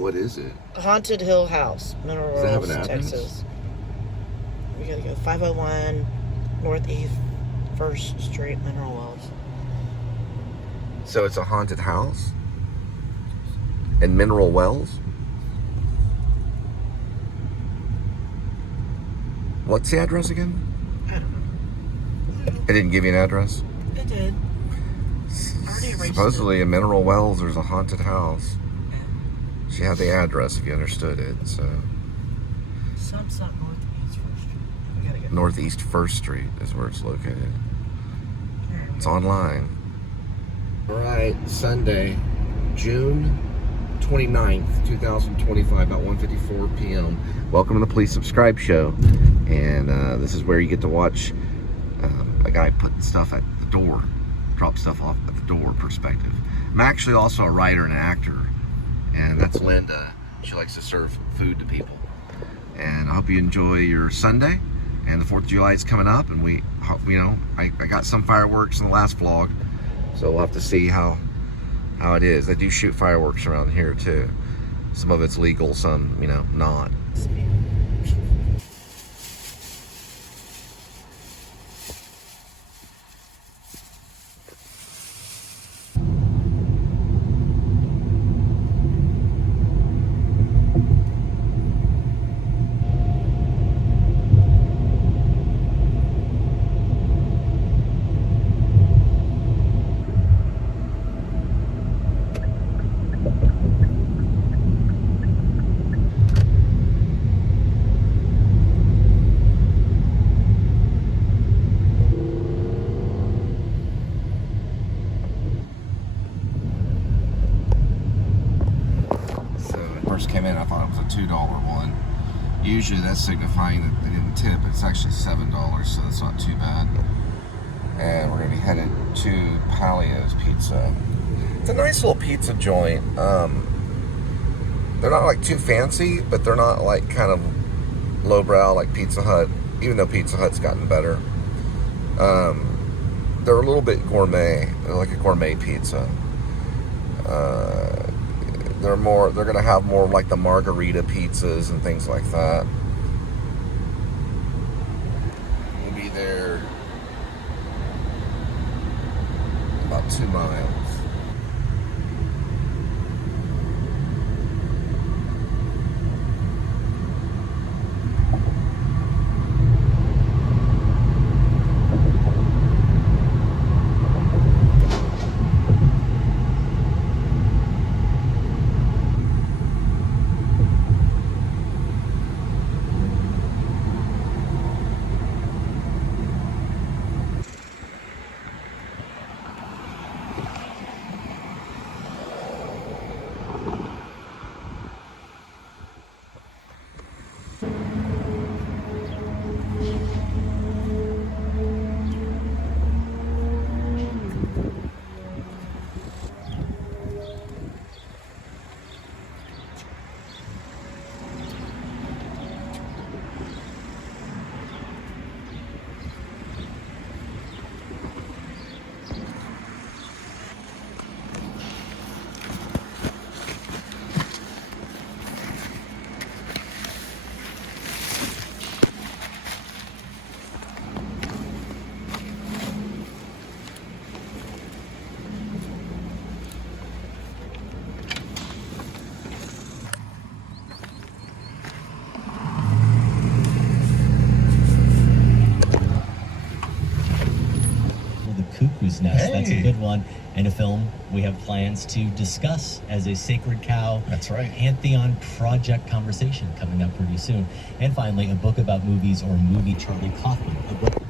what is it? Haunted Hill House, Mineral Does it have Wells, an address? Texas. We gotta go 501 Northeast 1st Street, Mineral Wells. So it's a haunted house? In Mineral Wells? What's the address again? I don't know. It didn't give you an address? It did. I already erased Supposedly in Mineral Wells there's a haunted house. it. She had the address if you understood it, so. Something Northeast 1st Street. We gotta go. Northeast 1st Street is where it's located. It's online. Alright, Sunday, June 29th, 2025, about 1:54 p.m. Welcome to the Please Subscribe show. And this is where you get to watch a guy put stuff at the door, drop stuff off at the door perspective. I'm actually also a writer and an actor, and that's Linda. She likes to serve food to people. And I hope you enjoy your Sunday. And the 4th of July is coming up, and we hope, you know, I got some fireworks in the last vlog, so we'll have to see how it is. They do shoot fireworks around here too. Some of it's legal, some, you know, not. Came in, I thought it was a $2 one. Usually that's signifying that they didn't tip. It's actually $7, so that's not too bad. And we're gonna be headed to Palio's Pizza. It's a nice little pizza joint. They're not like too fancy, but they're not like kind of lowbrow like Pizza Hut, even though Pizza Hut's gotten better. They're a little bit gourmet. They're like a gourmet pizza. They're gonna have more like the margarita pizzas and things like that. We'll be there about 2 miles. Cuckoo's Nest. Hey. That's a good one. And a film we have plans to discuss as a Sacred Cow. That's right. Pantheon Project conversation coming up pretty soon. And finally, a book about movies or movie Charlie Kaufman. A book.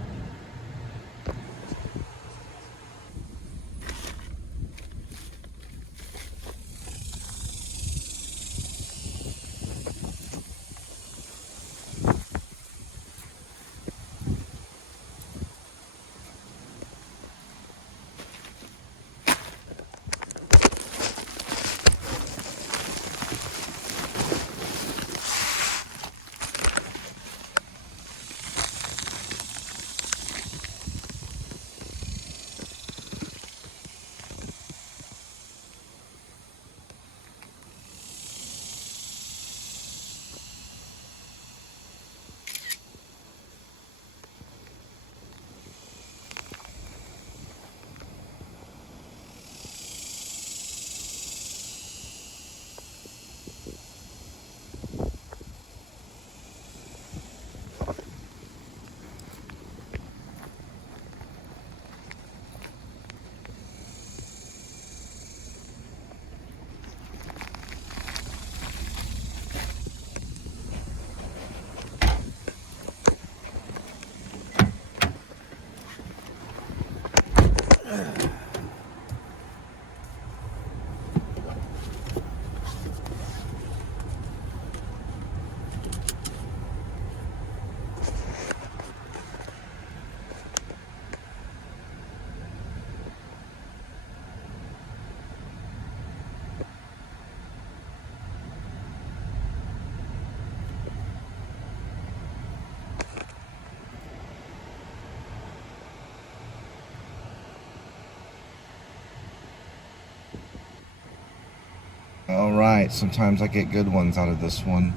All right, sometimes I get good ones out of this one.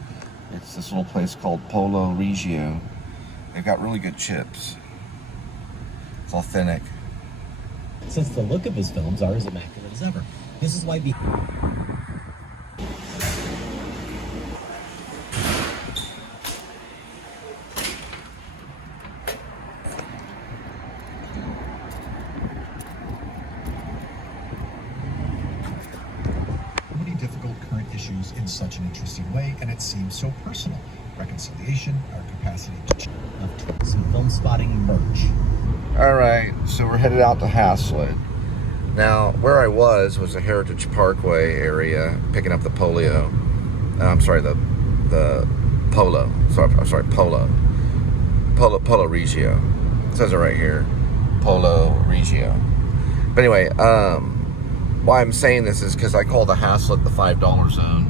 It's this little place called Polo Regio. They've got really good chips. It's authentic. Since the look of his films are as immaculate as ever. This is why many difficult current issues in such an interesting way, and it seems so personal. Reconciliation, our capacity to some film spotting merch. All right, so we're headed out to Haslett. Now, where I was a Heritage Parkway area, picking up the polio. I'm sorry, the polo. Polo Regio. It says it right here, Polo Regio. But anyway, why I'm saying this is because I call the Haslett the $5 zone.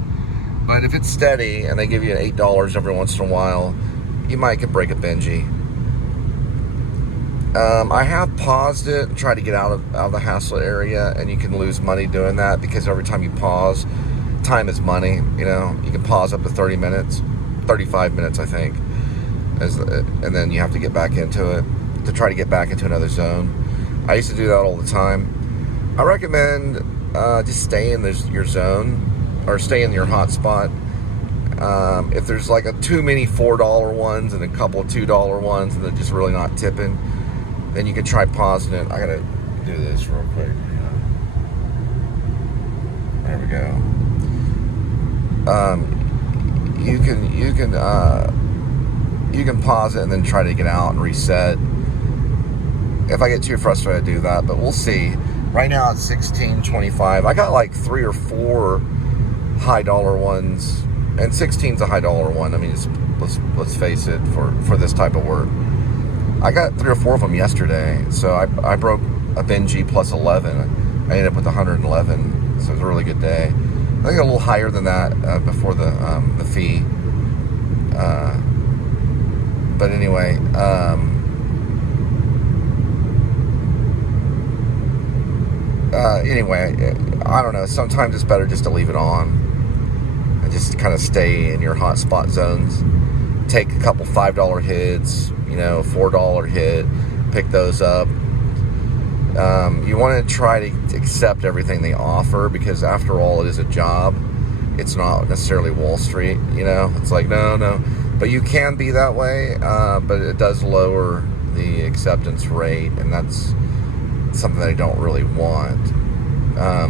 But if it's steady and they give you $8 every once in a while, you might could break a Benji. I have paused it and tried to get out of the Haslett area, and you can lose money doing that because every time you pause, time is money. You know, you can pause up to 30 minutes, 35 minutes, I think, and then you have to get back into it to try to get back into another zone. I used to do that all the time. I recommend just stay in your zone or stay in your hotspot. If there's like too many $4 ones and a couple of $2 ones and they're just really not tipping, then you can try pausing it. I gotta do this real quick. There we go. You can pause it and then try to get out and reset. If I get too frustrated, I do that, but we'll see. Right now it's $16.25. I got like 3 or 4 high dollar ones, and 16's a high dollar one. I mean, let's face it, for this type of work. I got 3 or 4 of them yesterday, so I broke a Benji plus 11. I ended up with 111, so it was a really good day. I think a little higher than that before the fee. But anyway, I don't know. Sometimes it's better just to leave it on and just kind of stay in your hotspot zones. Take a couple $5 hits, $4 hit, pick those up. You want to try to accept everything they offer, because after all, it is a job. It's not necessarily Wall Street, It's like, no. But you can be that way, but it does lower the acceptance rate, and that's something they don't really want.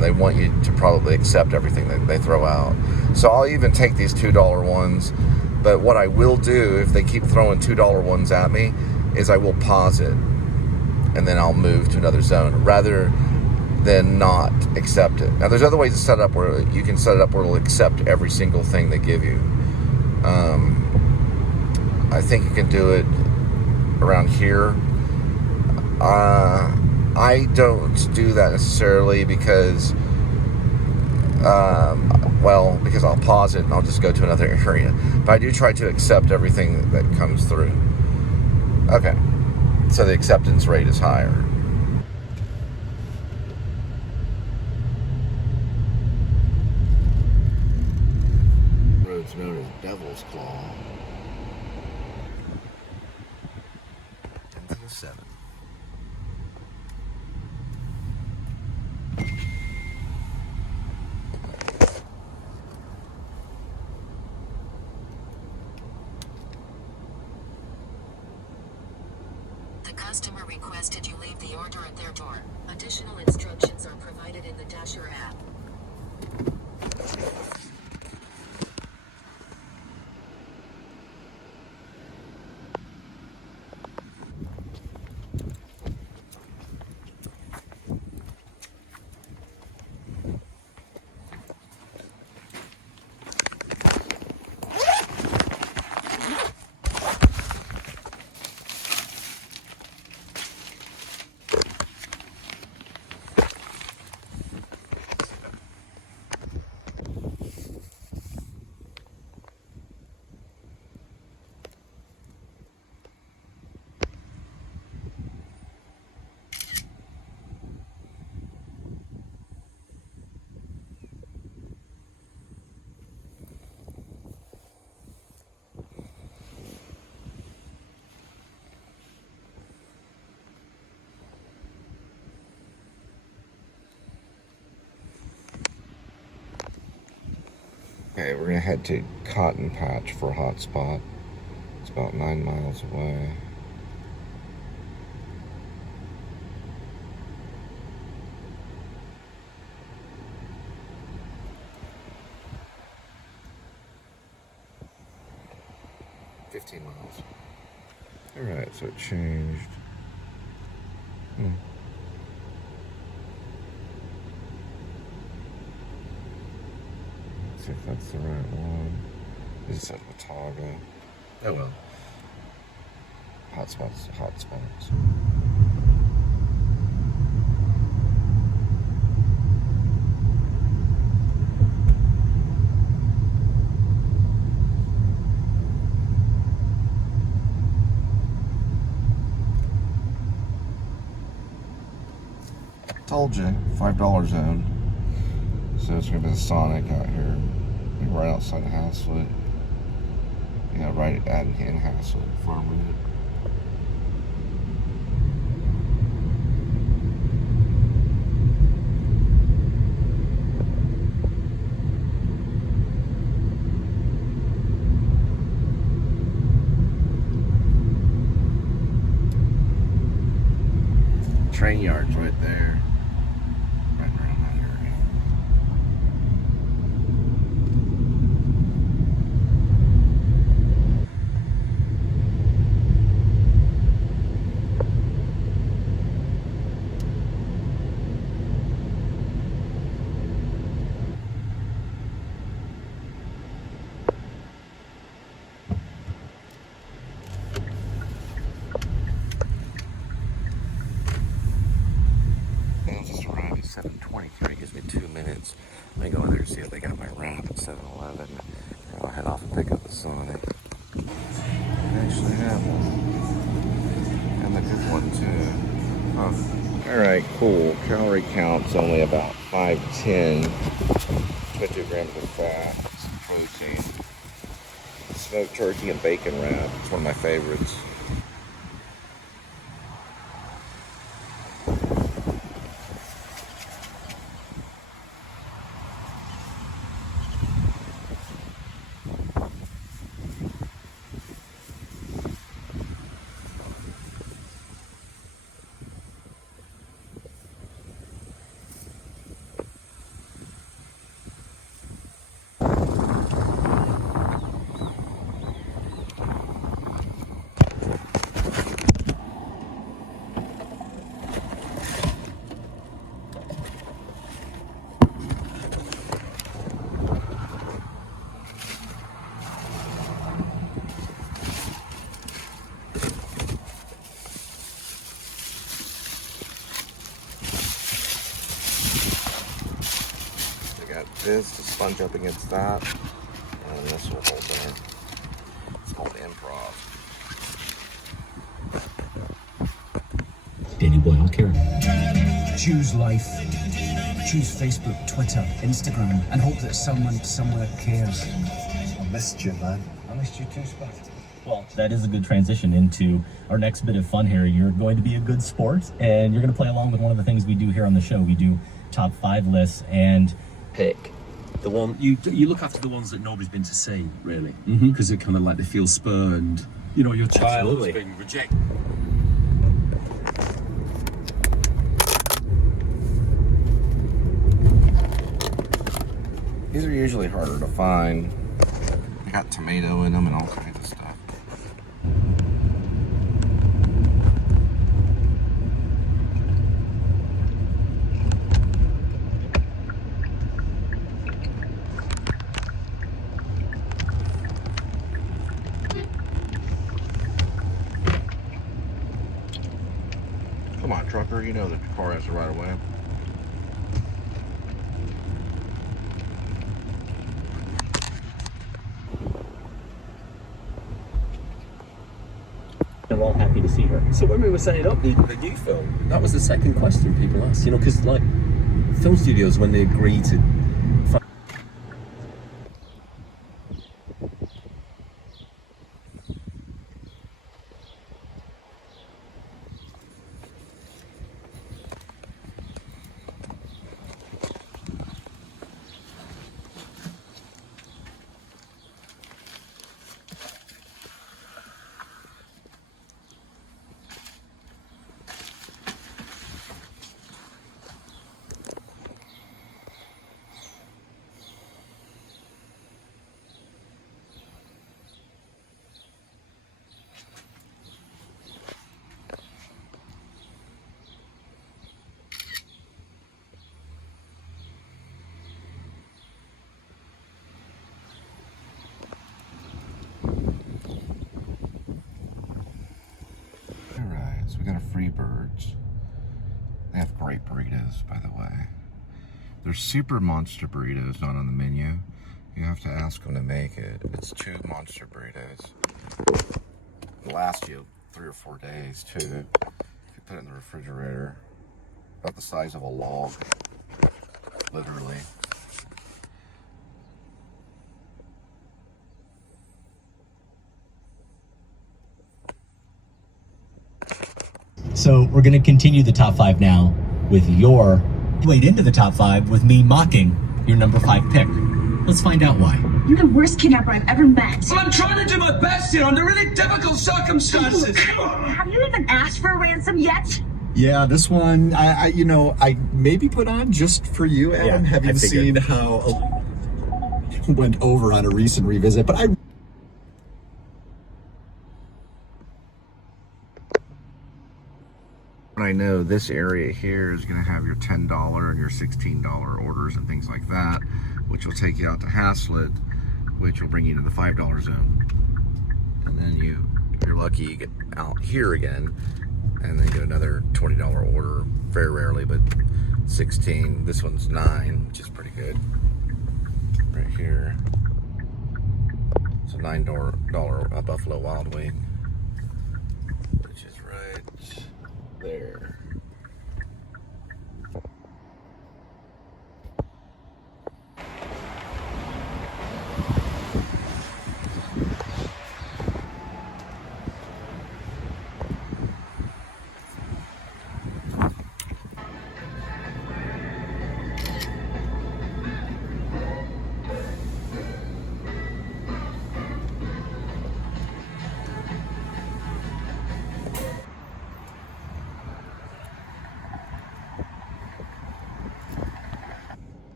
They want you to probably accept everything that they throw out. So I'll even take these $2 ones, but what I will do if they keep throwing $2 ones at me is I will pause it, and then I'll move to another zone rather than not accept it. Now, there's other ways to set it up where you can set it up where it'll accept every single thing they give you. I think you can do it around here. I don't do that necessarily because, because I'll pause it and I'll just go to another area. But I do try to accept everything that comes through. Okay, so the acceptance rate is higher. Road's known as Devil's Claw. 10 to the 7. The customer requested you leave the order at their door. Additional instructions are provided in the Dasher app. Okay, we're gonna head to Cotton Patch for a hot spot. It's about 9 miles away. $15 miles. Alright, so it changed. Let's see if that's the right one. It said Watauga. Oh well. Hotspots, hotspots. Told you, $5 zone. So it's gonna be the Sonic out here, right outside of Haslett. Yeah, right in Haslett, Farmwood. Train yard's right there. Right around that area. And just arrived at 7:23. Gives me 2 minutes. Let me go in there and see if they got my wrap at 7-Eleven. I'll head off and pick up the Sonic. They actually have one. And the good one too. Huh. Alright, cool. Calorie count's only about 510. 22 grams of fat, some protein. Smoked turkey and bacon wrap. It's one of my favorites. This to sponge up against that, and this will hold there. It's called improv. Danny Boyle, Karen. Choose life. Choose Facebook, Twitter, Instagram, and hope that someone somewhere cares. I missed you, man. I missed you too, Spud. Well, that is a good transition into our next bit of fun here. You're going to be a good sport, and you're going to play along with one of the things we do here on the show. We do top 5 lists and pick the one. You look after the ones that nobody's been to see, really, because it kind of like they feel spurned. You know, your child has been rejected. These are usually harder to find. They got tomato in them and all kinds of stuff. Come on, trucker, you know the car has the right of way. They're all happy to see her. So when we were setting up the new film, that was the second question people asked. You know, because like film studios, when they agree to. Three Birds. They have great burritos, by the way. There's super monster burritos not on the menu. You have to ask them to make it. It's 2 monster burritos. It'll last you 3 or 4 days too. If you put it in the refrigerator. About the size of a log, literally. So we're going to continue the top 5 now with your wade into the top 5 with me mocking your number 5 pick. Let's find out why. You're the worst kidnapper I've ever met. Well, I'm trying to do my best here under really difficult circumstances. Have you even asked for a ransom yet? Yeah, this one, I maybe put on just for you, Adam, having seen how went over on a recent revisit, but I know this area here is going to have your $10 and your $16 orders and things like that, which will take you out to Haslett, which will bring you to the $5 zone. And then if you're lucky, you get out here again, and then get another $20 order, very rarely, but 16. This one's 9, which is pretty good. Right here. It's a $9 Buffalo Wild Wing, which is right there.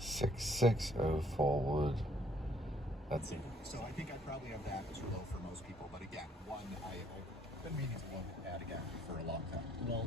$660 Fallwood. That's it. So I think I probably have that too low for most people. But again, one I've been meaning to look at again for a long time. Well,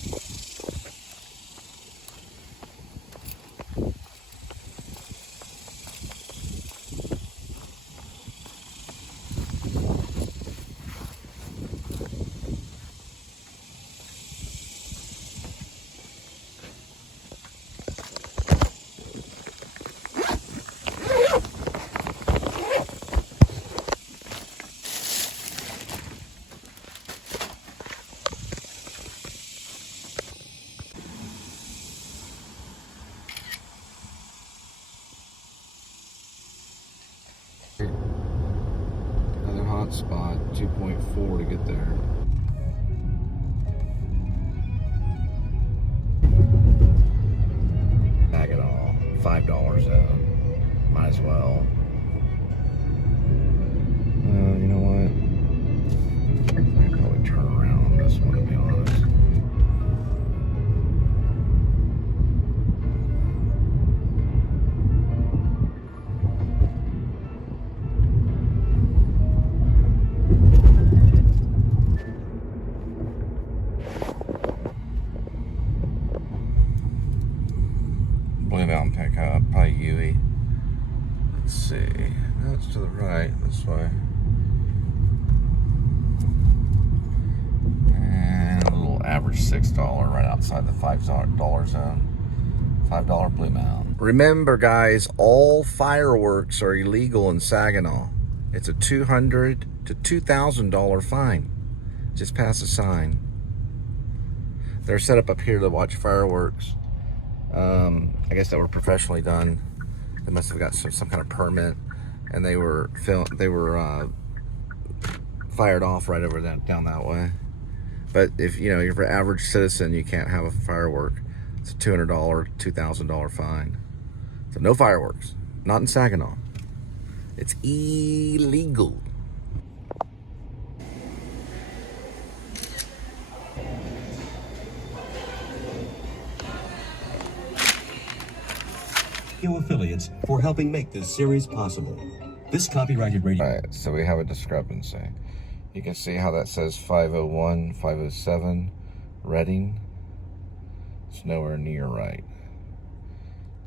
Another hot spot, 2.4 to get there. Bag it all, $5 zone. Might as well. You know what? I'd probably turn around on this one, to be honest. Blue Mountain pickup, probably Yui. Let's see. That's to the right, this way. And a little average $6 right outside the $5 zone. $5 Blue Mountain. Remember, guys, all fireworks are illegal in Saginaw. It's a $200 to $2,000 fine. Just pass a sign. They're set up here to watch fireworks. I guess that were professionally done. They must have got some kind of permit, and they were fired off right over down that way. But if you're an average citizen, you can't have a firework. It's a $200, $2,000 fine. So no fireworks, not in Saginaw. It's illegal. Affiliates for helping make this series possible. This copyrighted radio. All right, so we have a discrepancy. You can see how that says 501, 507, Reading. It's nowhere near right.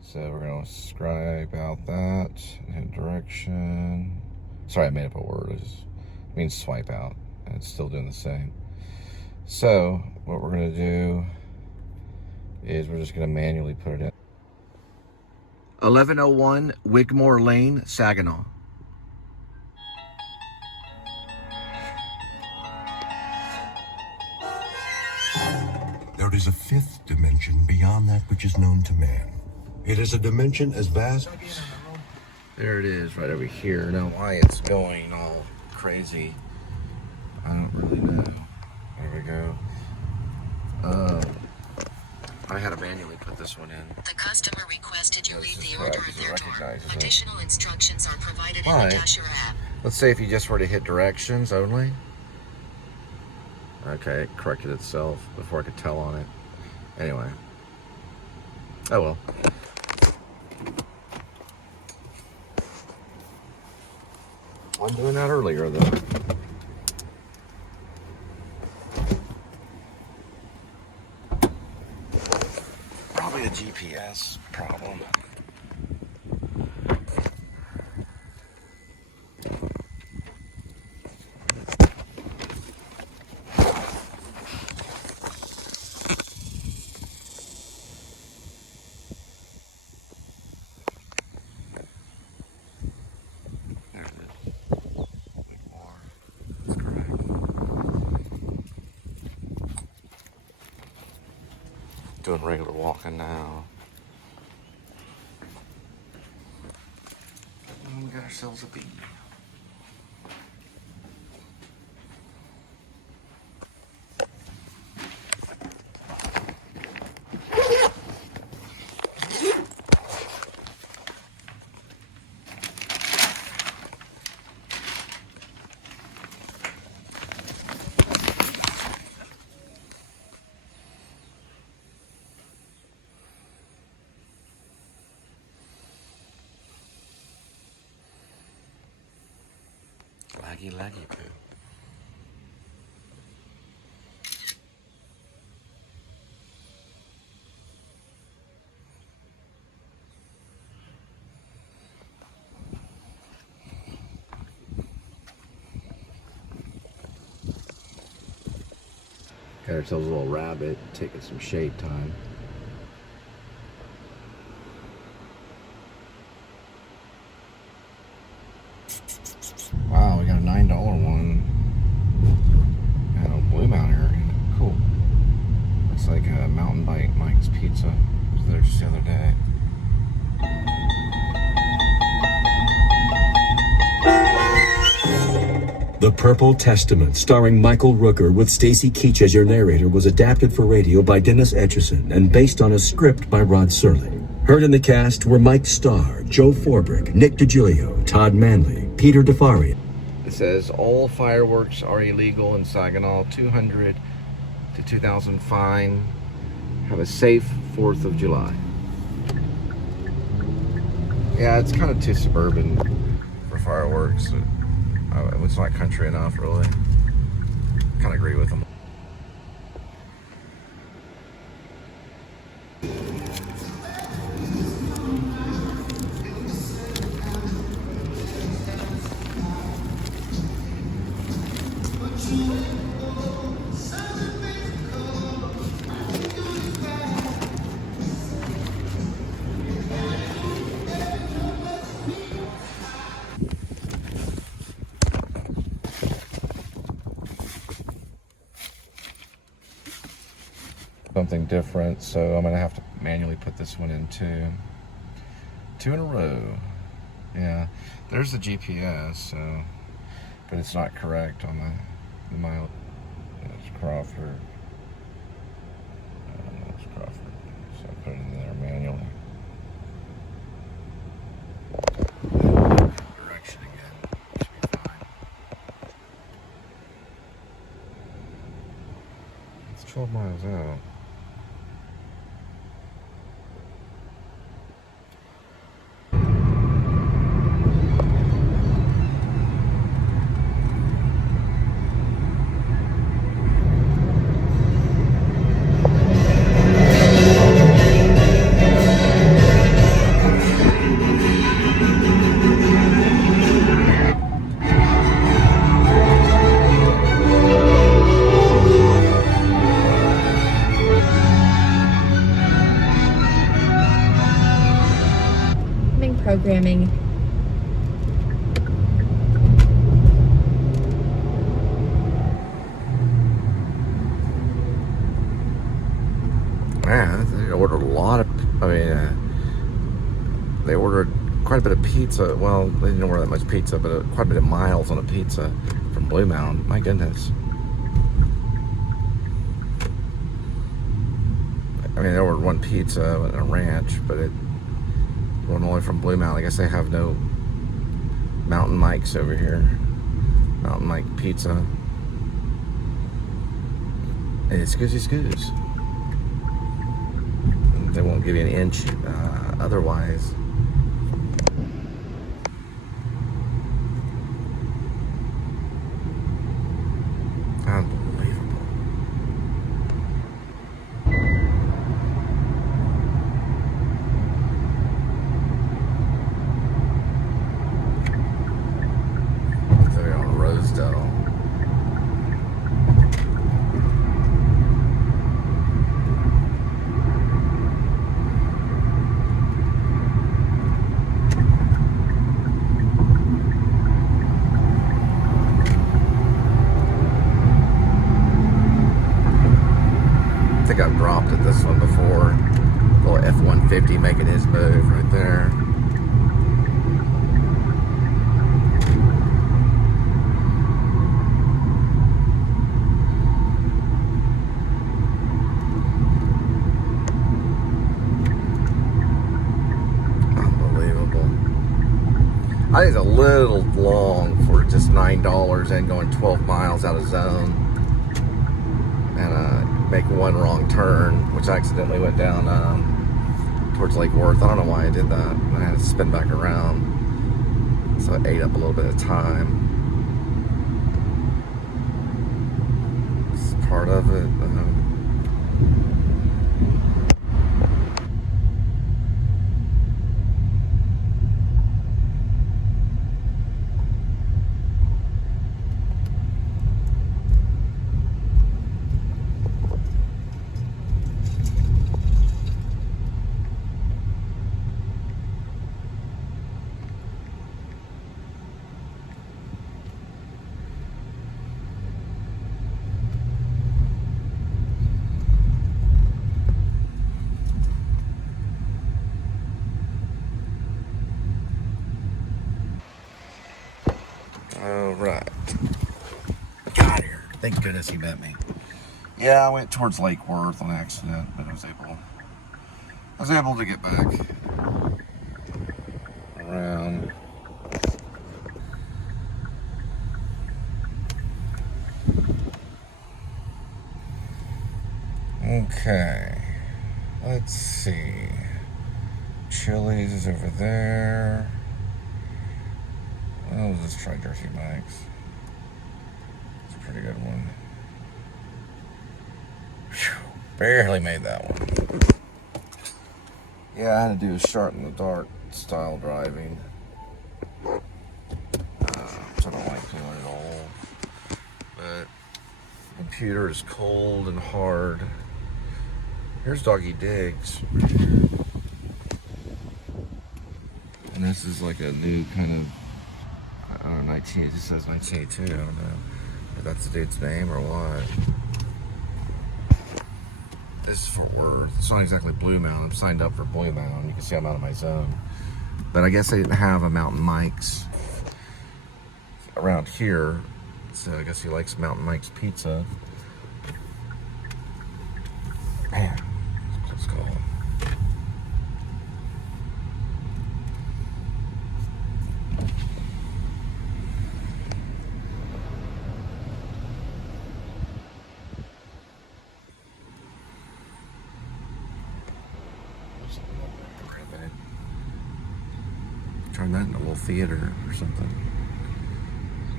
So we're gonna scribe out that and hit direction. Sorry, I made up a word. It means swipe out, and it's still doing the same. So what we're gonna do is we're just gonna manually put it in. 1101 Wigmore Lane, Saginaw. There is a fifth dimension beyond that which is known to man. It is a dimension as vast. There it is, right over here. Now, why it's going all crazy, I don't really know. There we go. I had to manually put this one in. The customer requested you leave the order at their door. Recognizes it. Additional instructions are provided in Right. the Dasher app. Let's say if you just were to hit directions only. Okay, it corrected itself before I could tell on it. Anyway. Oh well. I'm doing that earlier though. Probably a GPS problem. Doing regular walking now. We got ourselves a bee. Laggy poo. Got ourselves a little rabbit, taking some shade time. Wow, we got a $9 one. Got a Bloom out here. Cool. Looks like a Mountain Bite Mike's Pizza. I was there just the other day. The Purple Testament, starring Michael Rooker with Stacy Keach as your narrator, was adapted for radio by Dennis Etchison and based on a script by Rod Serling. Heard in the cast were Mike Starr, Joe Forbrick, Nick DiGilio, Todd Manley, Peter DeFaria. It says all fireworks are illegal in Saginaw. 200 to 2,000 fine. Have a safe 4th of July. Yeah, it's kind of too suburban for fireworks. It's not country enough, really. Kind of agree with them. Something different, so I'm gonna have to manually put this one in too. 2 in a row. Yeah, there's the GPS, so, but it's not correct on the mile. It's Crawford. It's Crawford. So I put it in there manually. Direction again. Should be fine. It's 12 miles out. programming. Man, they ordered a lot of, they ordered quite a bit of pizza. Well, they didn't order that much pizza, but quite a bit of miles on a pizza from Blue Mound. My goodness. I mean, they ordered one pizza and a ranch, but it wasn't only from Blue Mound. I guess they have no Mountain Mike's over here. Mountain Mike Pizza. And it's Scoozy. They won't give you an inch otherwise. Unbelievable. They're on Rosedale. I think I've dropped at this one before. Little F-150 making his move right there. Unbelievable. I think it's a little long for just $9 and going 12 miles out of zone. And make one wrong turn, which I accidentally went down towards Lake Worth. I don't know why I did that. I had to spin back around, so it ate up a little bit of time. It's part of it. Alright. Got here. Thank goodness he met me. Yeah, I went towards Lake Worth on accident, but I was able to get back around. Okay. Let's see. Chili's is over there. Oh, let's try Dirty Mike's. It's a pretty good one. Whew, barely made that one. Yeah, I had to do a shot in the dark style driving. So I don't like doing it all. But the computer is cold and hard. Here's Doggy Diggs. And this is like a new kind of, I don't know, 19, it just says 1982, I don't know if that's the dude's name or what. This is Fort Worth. It's not exactly Blue Mound. I'm signed up for Blue Mound. You can see I'm out of my zone. But I guess they didn't have a Mountain Mike's around here. So I guess he likes Mountain Mike's pizza. Man, close call. Turn that into a little theater or something.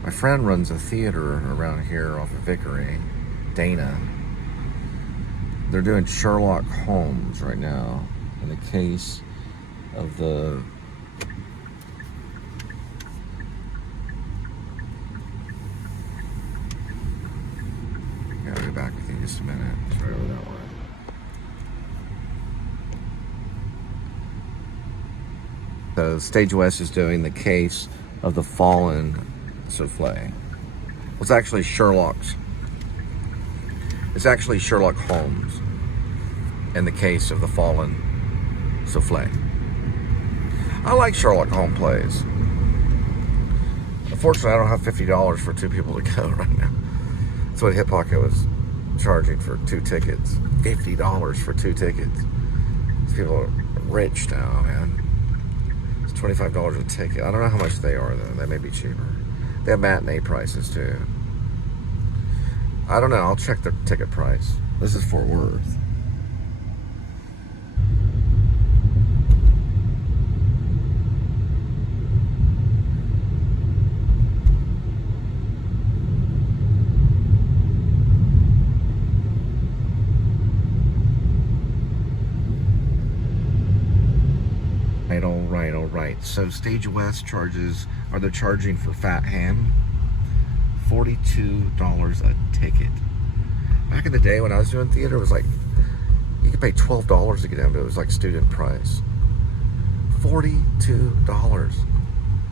My friend runs a theater around here off of Vickery, Dana. They're doing Sherlock Holmes right now in the case of the I'll be back with you in just a minute. It's right over that way. So Stage West is doing the case of the Fallen souffle. It's actually Sherlock's. It's actually Sherlock Holmes in the case of the Fallen souffle. I like Sherlock Holmes plays. Unfortunately, I don't have $50 for 2 people to go right now. That's what Hip Pocket was charging for 2 tickets. $50 for 2 tickets. These people are rich now, man. It's $25 a ticket. I don't know how much they are, though. They may be cheaper. They have matinee prices, too. I don't know. I'll check their ticket price. This is Fort Worth. All right. So Stage West charges, or they're charging for Fat Ham, $42 a ticket. Back in the day when I was doing theater, it was like, you could pay $12 to get in, but it was like student price. $42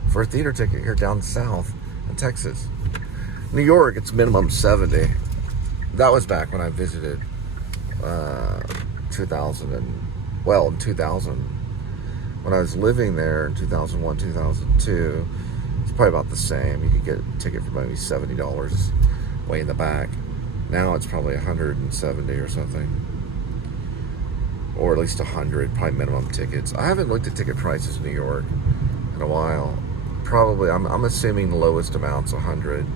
for a theater ticket here down south in Texas. New York, it's minimum $70. That was back when I visited in 2000. When I was living there in 2001, 2002, it's probably about the same. You could get a ticket for maybe $70 way in the back. Now it's probably $170 or something. Or at least $100, probably minimum tickets. I haven't looked at ticket prices in New York in a while. Probably, I'm assuming the lowest amount's $100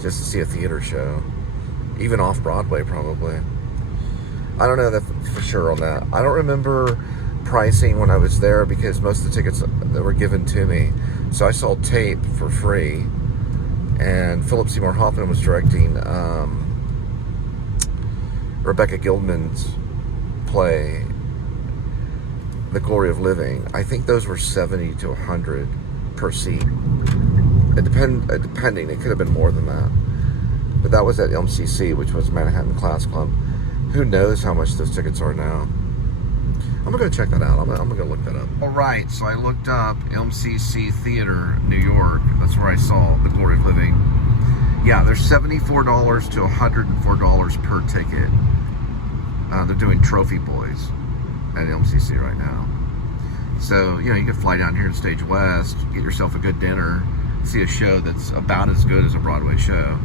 just to see a theater show. Even off Broadway, probably. I don't know that for sure on that. I don't remember pricing when I was there because most of the tickets that were given to me. So I saw tape for free, and Philip Seymour Hoffman was directing Rebecca Gilman's play, The Glory of Living. I think those were $70 to $100 per seat. Depending, it could have been more than that. But that was at MCC, which was Manhattan Class Club. Who knows how much those tickets are now? I'm gonna go check that out. I'm gonna go look that up. All right, so I looked up MCC Theater, New York. That's where I saw The Glory of Living. Yeah, they're $74 to $104 per ticket. They're doing Trophy Boys at MCC right now. So, you know, you could fly down here to Stage West, get yourself a good dinner, see a show that's about as good as a Broadway show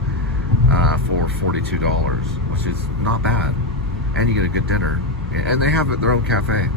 for $42, which is not bad. And you get a good dinner. And they have their own cafe.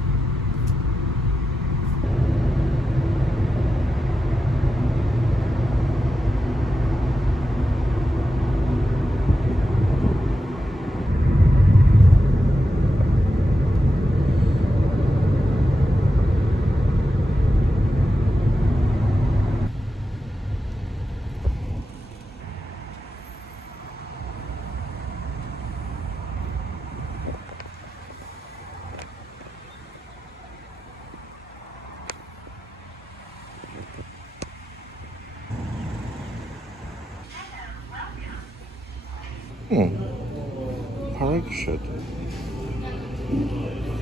Park shit.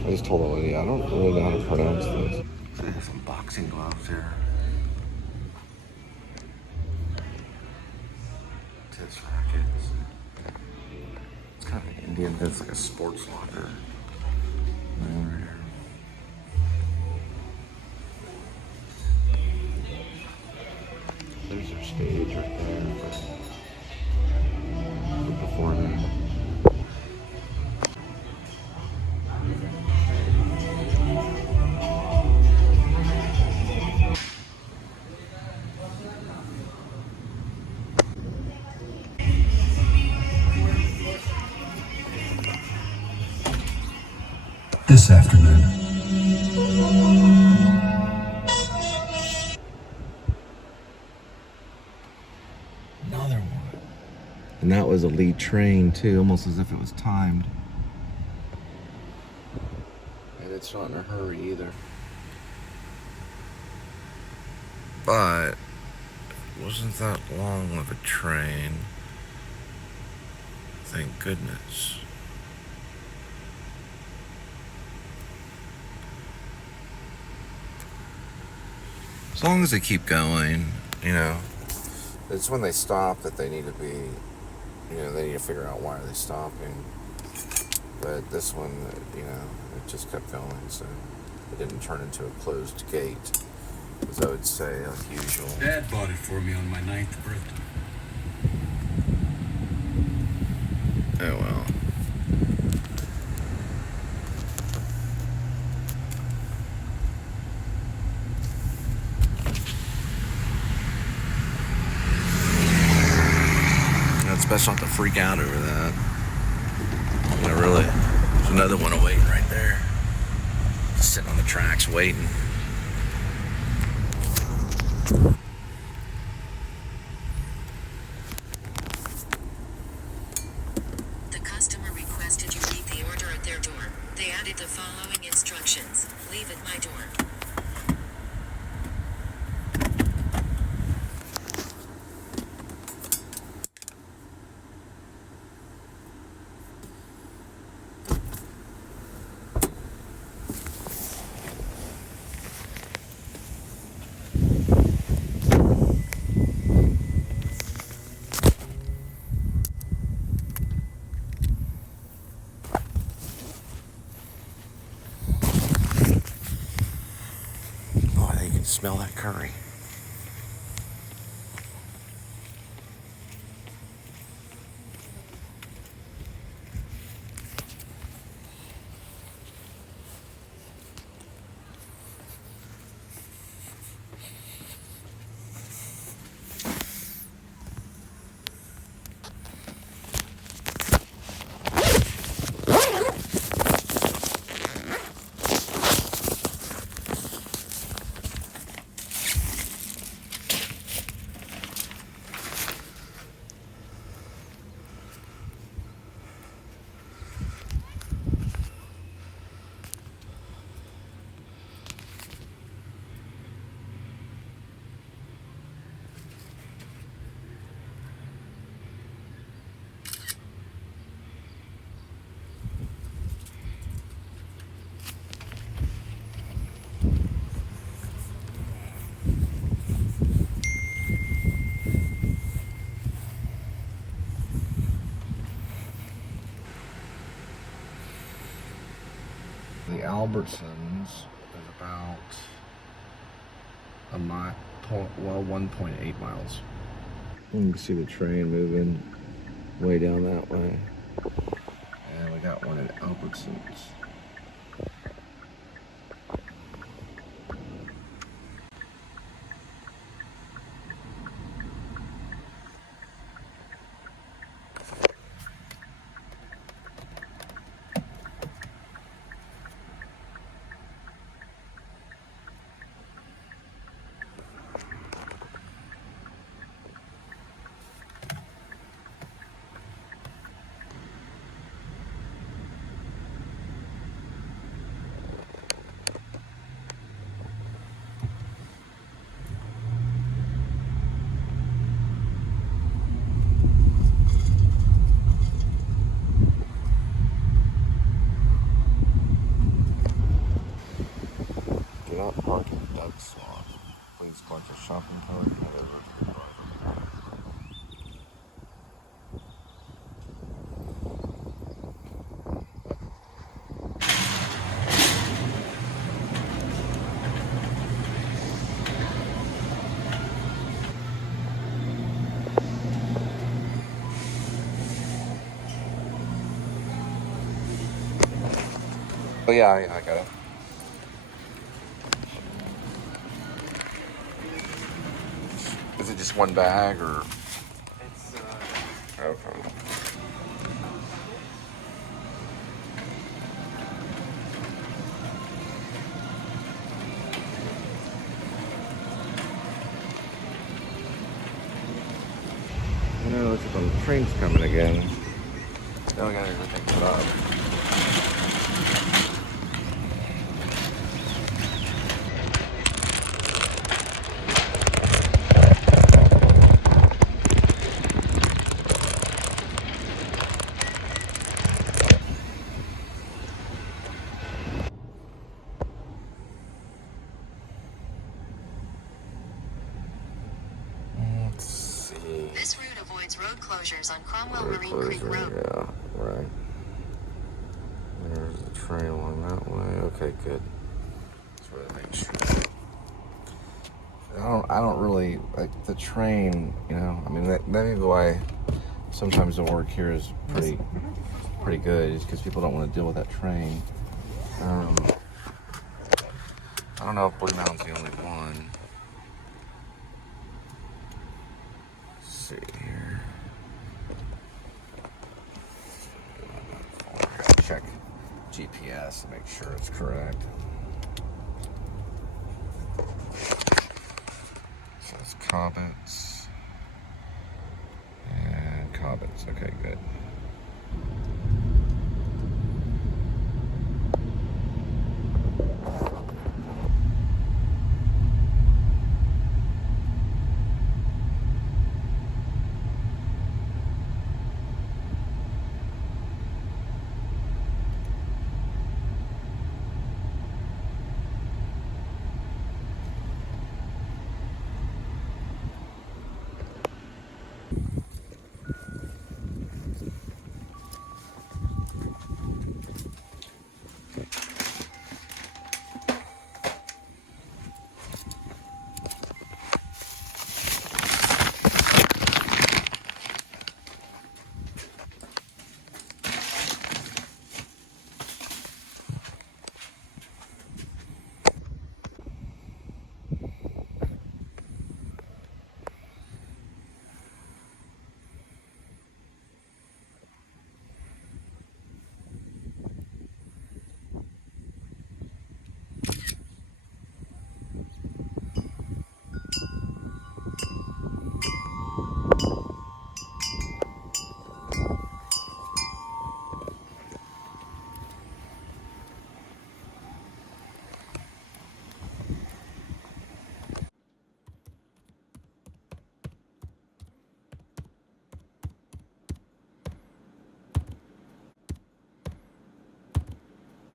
I just told the lady I don't really know how to pronounce this. They have some boxing gloves here. Tennis rackets. It's kind of Indian, but it's like a sports locker. Over here. There's their stage right there. Performing. This afternoon. Another one. And that was a lead train too, almost as if it was timed. And it's not in a hurry either. But it wasn't that long of a train. Thank goodness. As long as they keep going, you know. It's when they stop that they need to be, you know, they need to figure out why are they stopping. But this one, you know, it just kept going, so it didn't turn into a closed gate, as I would say, like usual. Dad bought it for me on my 9th birthday. Oh well. It's best not to freak out over that. You know, really. There's another one waiting right there. Just sitting on the tracks waiting. The customer requested you leave the order at their door. They added the following instructions. Leave at my door. Oh, you can smell that curry. The Albertsons is about a mile, 1.8 miles. You can see the train moving way down that way. And we got one at Albertsons. Do not park in Doug's lot. Please collect your shopping cart and head over to the driver. Oh yeah, I got it. Is it just one bag or? It's okay. You know, looks like the train's coming again. Now we got everything put up. closures on Cromwell Marine Creek Road. Yeah, right. There's the train along that way. Okay, good. That's where they make sure. I don't really like the train. You know, I mean that may be why sometimes the work here is pretty good, is because people don't want to deal with that train. I don't know if Blue Mountain's the only one. Let's see here. I gotta check GPS to make sure it's correct. So it's Cobbets and Cobbets. Okay, good.